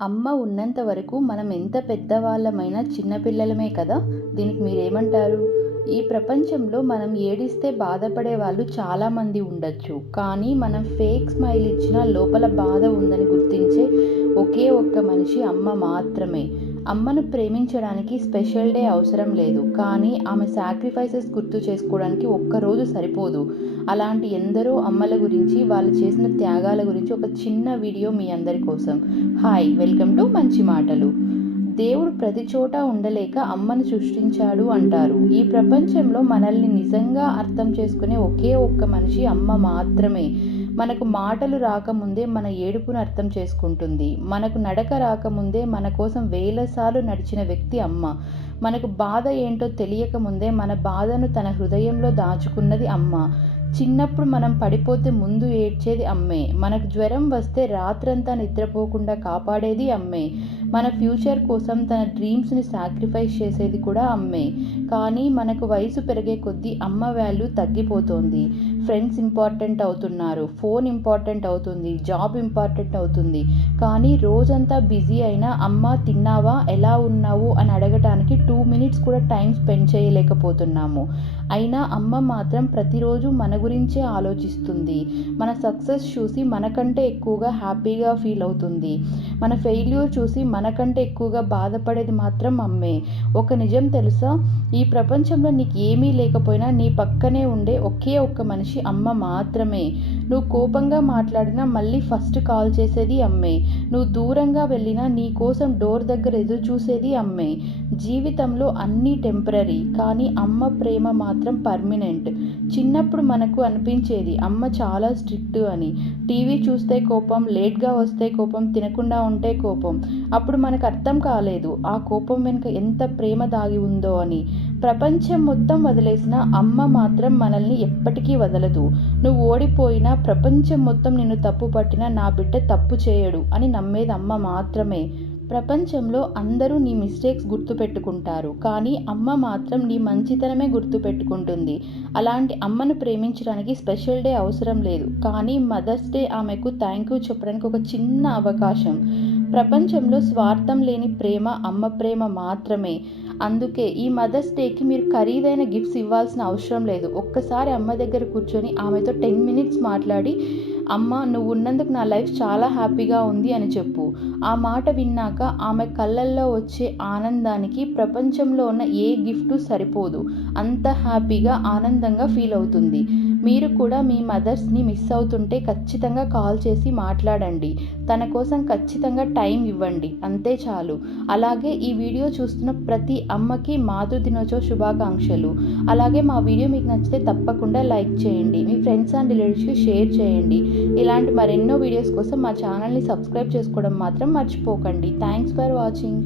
అమ్మ ఉన్నంత వరకు మనం ఎంత పెద్దవాళ్ళమైనా చిన్నపిల్లలమే కదా! దీనికి మీరేమంటారు? ఈ ప్రపంచంలో మనం ఏడిస్తే బాధపడే వాళ్ళు చాలామంది ఉండొచ్చు. కానీ మనం ఫేక్ స్మైల్ ఇచ్చినా లోపల బాధ ఉందని గుర్తించే ఒకే ఒక్క మనిషి అమ్మ మాత్రమే. అమ్మను ప్రేమించడానికి స్పెషల్ డే అవసరం లేదు. కానీ ఆమె సాక్రిఫైసెస్ గుర్తు చేసుకోవడానికి ఒక్కరోజు సరిపోదు. అలాంటి ఎందరో అమ్మల గురించి, వాళ్ళు చేసిన త్యాగాల గురించి ఒక చిన్న వీడియో మీ అందరి కోసం. హాయ్, వెల్కమ్ టు మంచి మాటలు. దేవుడు ప్రతి చోట ఉండలేక అమ్మను సృష్టించాడు అంటారు. ఈ ప్రపంచంలో మనల్ని నిజంగా అర్థం చేసుకునే ఒకే ఒక్క మనిషి అమ్మ మాత్రమే. మనకు మాటలు రాకముందే మన ఏడుపును అర్థం చేసుకుంటుంది. మనకు నడక రాకముందే మన కోసం వేలసార్లు నడిచిన వ్యక్తి అమ్మ. మనకు బాధ ఏంటో తెలియకముందే మన బాధను తన హృదయంలో దాచుకున్నది అమ్మ. చిన్నప్పుడు మనం పడిపోతే ముందు ఏడ్చేది అమ్మే. మనకు జ్వరం వస్తే రాత్రంతా నిద్రపోకుండా కాపాడేది అమ్మే. మన ఫ్యూచర్ కోసం తన డ్రీమ్స్ని సాక్రిఫైస్ చేసేది కూడా అమ్మే. కానీ మనకు వయసు పెరిగే కొద్దీ అమ్మ వాల్యూ తగ్గిపోతోంది. ఫ్రెండ్స్ ఇంపార్టెంట్ అవుతున్నారు, ఫోన్ ఇంపార్టెంట్ అవుతుంది, జాబ్ ఇంపార్టెంట్ అవుతుంది. కానీ రోజంతా బిజీ అయినా అమ్మ తిన్నావా, ఎలా ఉన్నావు అని అడగటానికి 2 మినిట్స్ కూడా టైం స్పెండ్ చేయలేకపోతున్నాము. అయినా అమ్మ మాత్రం ప్రతిరోజు మన గురించే ఆలోచిస్తుంది. మన సక్సెస్ చూసి మనకంటే ఎక్కువగా హ్యాపీగా ఫీల్ అవుతుంది. మన ఫెయిల్యూర్ చూసి మనకంటే ఎక్కువగా బాధపడేది మాత్రం అమ్మే. ఒక నిజం తెలుసా? ఈ ప్రపంచంలో నీకు ఏమీ లేకపోయినా నీ పక్కనే ఉండే ఒకే ఒక్క మనిషి అమ్మ మాత్రమే. నువ్వు కోపంగా మాట్లాడినా మళ్ళీ ఫస్ట్ కాల్ చేసేది అమ్మే. నువ్వు దూరంగా వెళ్ళినా నీ కోసం డోర్ దగ్గర ఎదురు చూసేది అమ్మే. జీవితంలో అన్నీ టెంపరరీ, కానీ అమ్మ ప్రేమ మాత్రం పర్మనెంట్. చిన్నప్పుడు మనకు అనిపించేది అమ్మ చాలా స్ట్రిక్ట్ అని. టీవీ చూస్తే కోపం, లేట్గా వస్తే కోపం, తినకుండా ఉంటే కోపం. అప్పుడు మనకు అర్థం కాలేదు ఆ కోపం వెనుక ఎంత ప్రేమ దాగి ఉందో అని. ప్రపంచం మొత్తం వదిలేసిన అమ్మ మాత్రం మనల్ని ఎప్పటికీ వదలదు. నువ్వు ఓడిపోయినా, ప్రపంచం మొత్తం నిన్ను తప్పు పట్టినా నా బిడ్డ తప్పు చేయడు అని నమ్మేది అమ్మ మాత్రమే. ప్రపంచంలో అందరూ నీ మిస్టేక్స్ గుర్తుపెట్టుకుంటారు, కానీ అమ్మ మాత్రం నీ మంచితనమే గుర్తుపెట్టుకుంటుంది. అలాంటి అమ్మను ప్రేమించడానికి స్పెషల్ డే అవసరం లేదు. కానీ మదర్స్ డే ఆమెకు థ్యాంక్ యూ చెప్పడానికి ఒక చిన్న అవకాశం. ప్రపంచంలో స్వార్థం లేని ప్రేమ అమ్మ ప్రేమ మాత్రమే. అందుకే ఈ మదర్స్ డేకి మీరు ఖరీదైన గిఫ్ట్స్ ఇవ్వాల్సిన అవసరం లేదు. ఒక్కసారి అమ్మ దగ్గర కూర్చొని ఆమెతో 10 మినిట్స్ మాట్లాడి, అమ్మ నువ్వు ఉన్నందుకు నా లైఫ్ చాలా హ్యాపీగా ఉంది అని చెప్పు. ఆ మాట విన్నాక ఆమె కళ్ళల్లో వచ్చే ఆనందానికి ప్రపంచంలో ఉన్న ఏ గిఫ్టు సరిపోదు. అంత హ్యాపీగా, ఆనందంగా ఫీల్ అవుతుంది. మీరు కూడా మీ మదర్స్ని మిస్ అవుతుంటే ఖచ్చితంగా కాల్ చేసి మాట్లాడండి. తన కోసం ఖచ్చితంగా టైం ఇవ్వండి. అంతే చాలు. అలాగే ఈ వీడియో చూస్తున్న ప్రతి అమ్మకి మాతృ దినోత్సవ శుభాకాంక్షలు. అలాగే మా వీడియో మీకు నచ్చితే తప్పకుండా లైక్ చేయండి. మీ ఫ్రెండ్స్ అండ్ రిలేటివ్స్కి షేర్ చేయండి. ఇలాంటి మరెన్నో వీడియోస్ కోసం మా ఛానల్ని సబ్స్క్రైబ్ చేసుకోవడం మాత్రం మర్చిపోకండి. Thanks for watching.